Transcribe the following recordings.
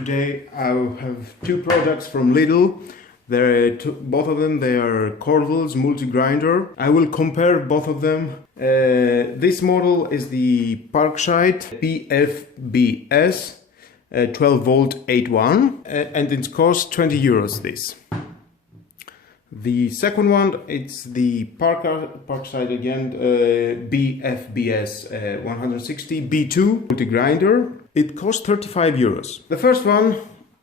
Today I have two products from Lidl. Both of them they are cordless multi-grinder. I will compare both of them. This model is the Parkside PFBS 12 volt 8.1 and it costs 20 euros this. The second one, it's the Parkside again PFBS 160 B2 multi-grinder. It costs 35 euros. The first one,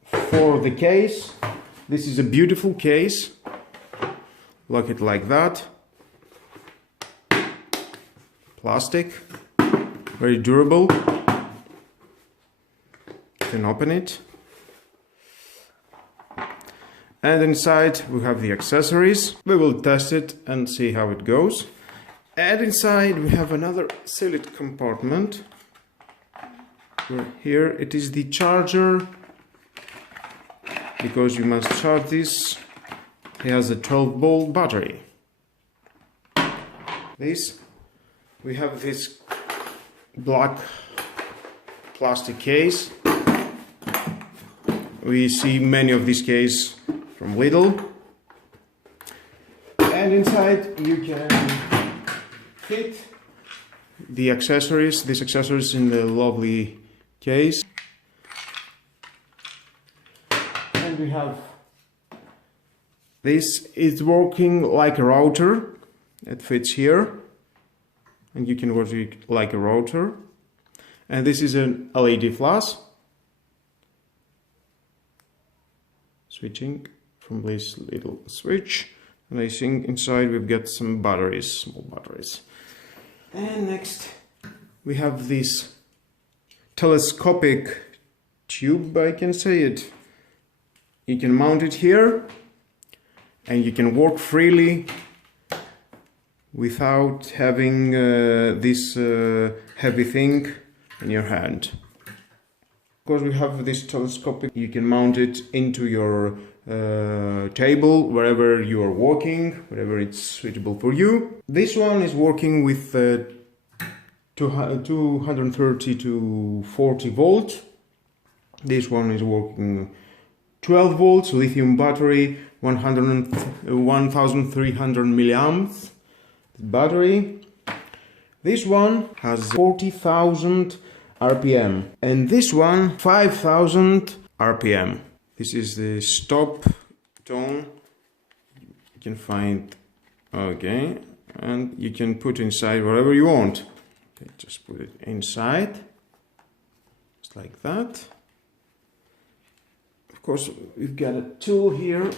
for the case, this is a beautiful case. Look it like that. Plastic, very durable. You can open it. And inside we have the accessories. We will test it and see how it goes. And inside we have another sealed compartment. Here it is the charger, because you must charge this. It has a 12 volt battery. We have this black plastic case. We see many of these cases from Lidl, and inside you can fit the accessories, these accessories in the lovely case. And we have this, is working like a router. It fits here and you can work it like a router. And this is an LED flash, switching from this little switch, and I think inside we've got some batteries, small batteries. And next we have this telescopic tube, I can say it. You can mount it here and you can work freely without having this heavy thing in your hand. Because we have this telescopic, you can mount it into your table wherever you are working, wherever it's suitable for you. This one is working with 230 to 40 volt. This one is working 12 volts, lithium battery, 1300 milliamps battery. This one has 40,000 RPM and this one 5,000 RPM. This is the stop tone. You can find, okay, and you can put inside whatever you want. Okay, just put it inside, just like that. Of course, we've got a tool here,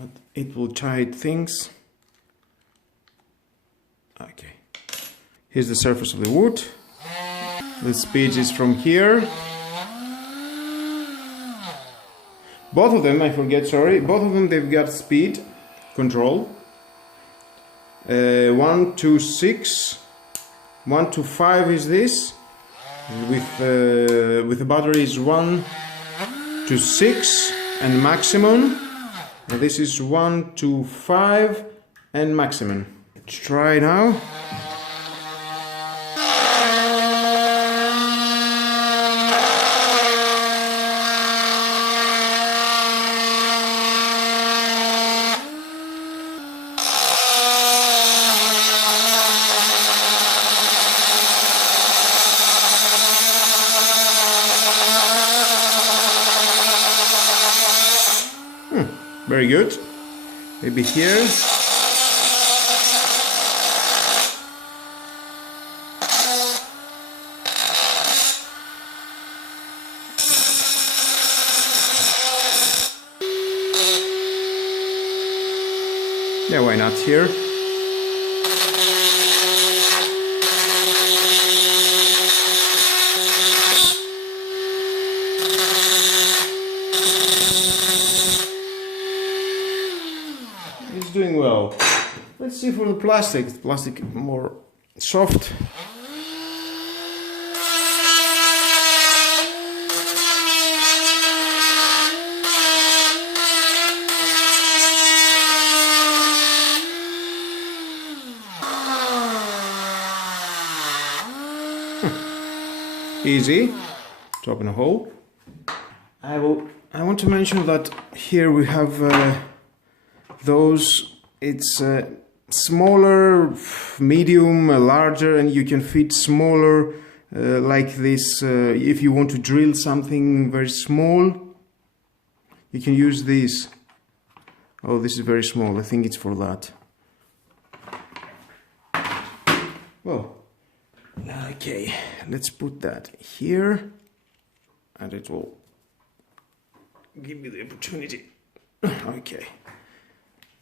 but it will tighten things. Okay, here's the surface of the wood. The speed is from here. Both of them, I forget, sorry, both of them they've got speed control. 1 to 6, 1 to 5 is this. With the battery is 1 to 6 and maximum. And this is 1 to 5 and maximum. Let's try now. Very good. Maybe here. Yeah, why not here? It's doing well. Let's see for the plastic. The plastic more soft. Easy to open a hole. I want to mention that here we have those. It's smaller, medium, larger, and you can fit smaller like this. If you want to drill something very small, you can use this. Oh, this is very small. I think it's for that. Well, okay, let's put that here, and it will give me the opportunity. Okay,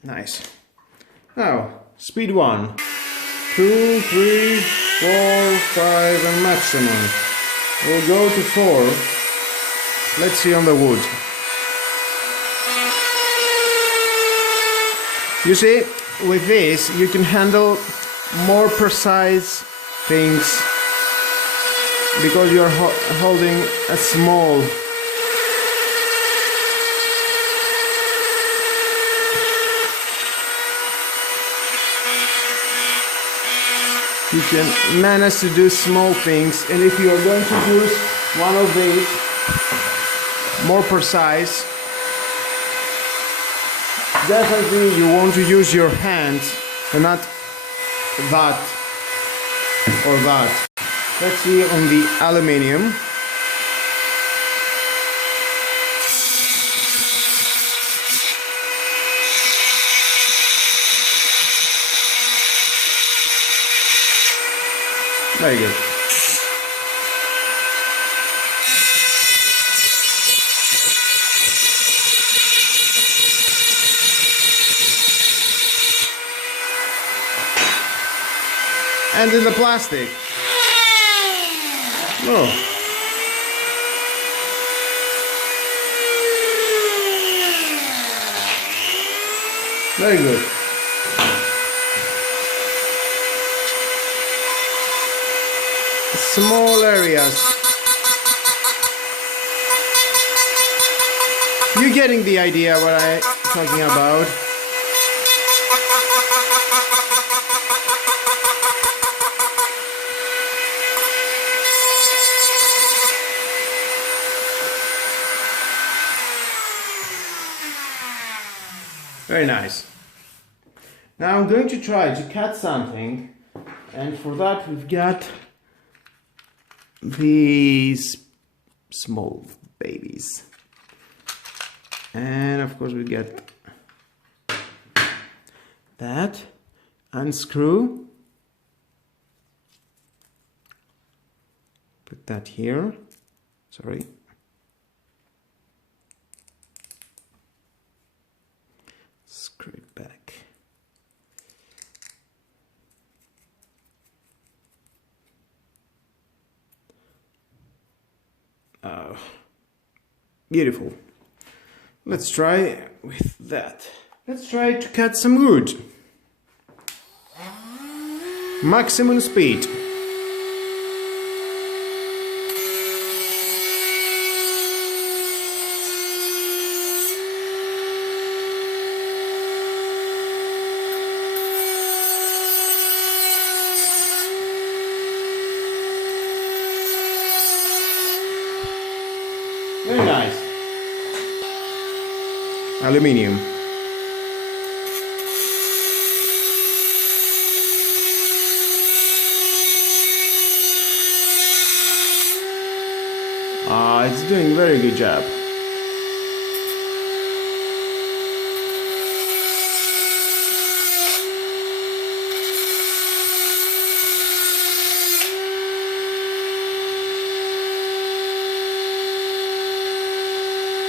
nice. Now, speed 1, 2, 3, 4, 5, and maximum. We'll go to 4. Let's see on the wood. You see, with this, you can handle more precise things because you're holding a small. You can manage to do small things, and if you are going to use one of these more precise, definitely you want to use your hands and not that or that. Let's see on the aluminium. Very good. And in the plastic. Oh. Very good. Small areas. You're getting the idea what I'm talking about. Very nice. Now I'm going to try to cut something, and for that we've got these small babies, and of course we get that. Unscrew, put that here, sorry, screw it back. Oh, beautiful. Let's try with that. Let's try to cut some wood. Maximum speed. Very nice. Aluminium. It's doing a very good job.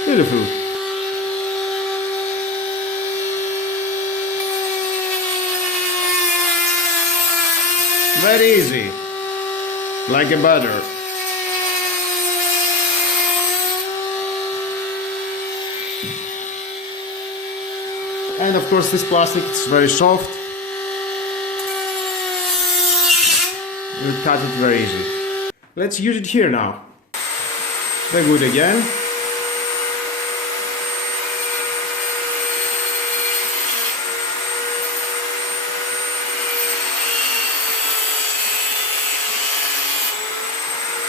Beautiful. Very easy, like a butter. And of course this plastic is very soft. You cut it very easy. Let's use it here now. Very good again.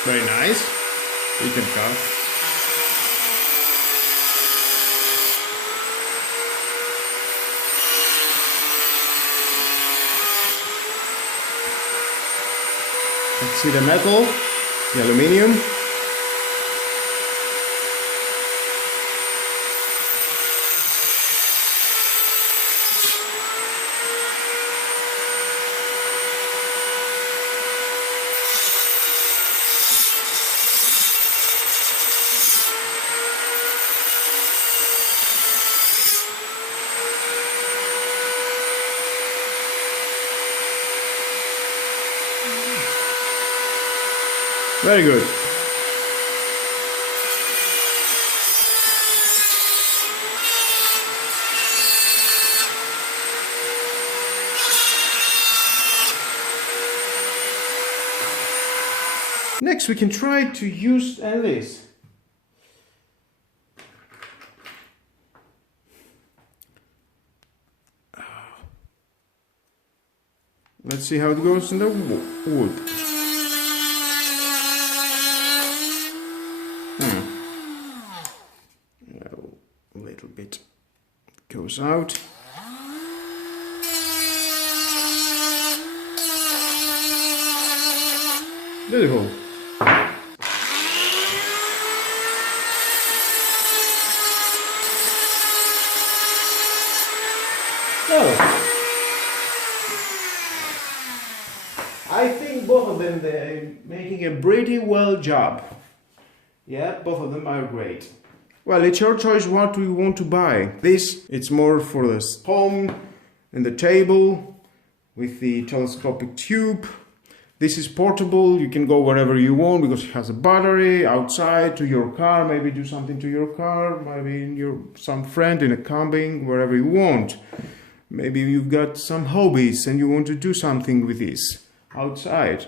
Very nice. You can cut. see the metal, the aluminium. Very good. Next we can try to use this. Let's see how it goes in the wood. A little bit goes out. Beautiful. Oh. I think both of them, they're making a pretty well job. Yeah, both of them are great. Well, it's your choice what you want to buy. This, it's more for the home and the table with the telescopic tube. This is portable, you can go wherever you want because it has a battery, outside, to your car, maybe do something to your car, maybe some friend in a camping, wherever you want. Maybe you've got some hobbies and you want to do something with this outside.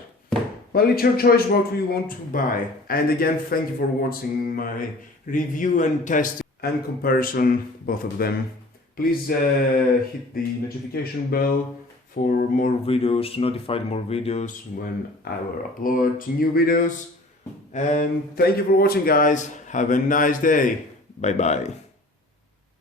Well, it's your choice what you want to buy. And again, thank you for watching my review and test and comparison, both of them. Please hit the notification bell for more videos, notified more videos when I will upload new videos. And thank you for watching, guys. Have a nice day. Bye bye.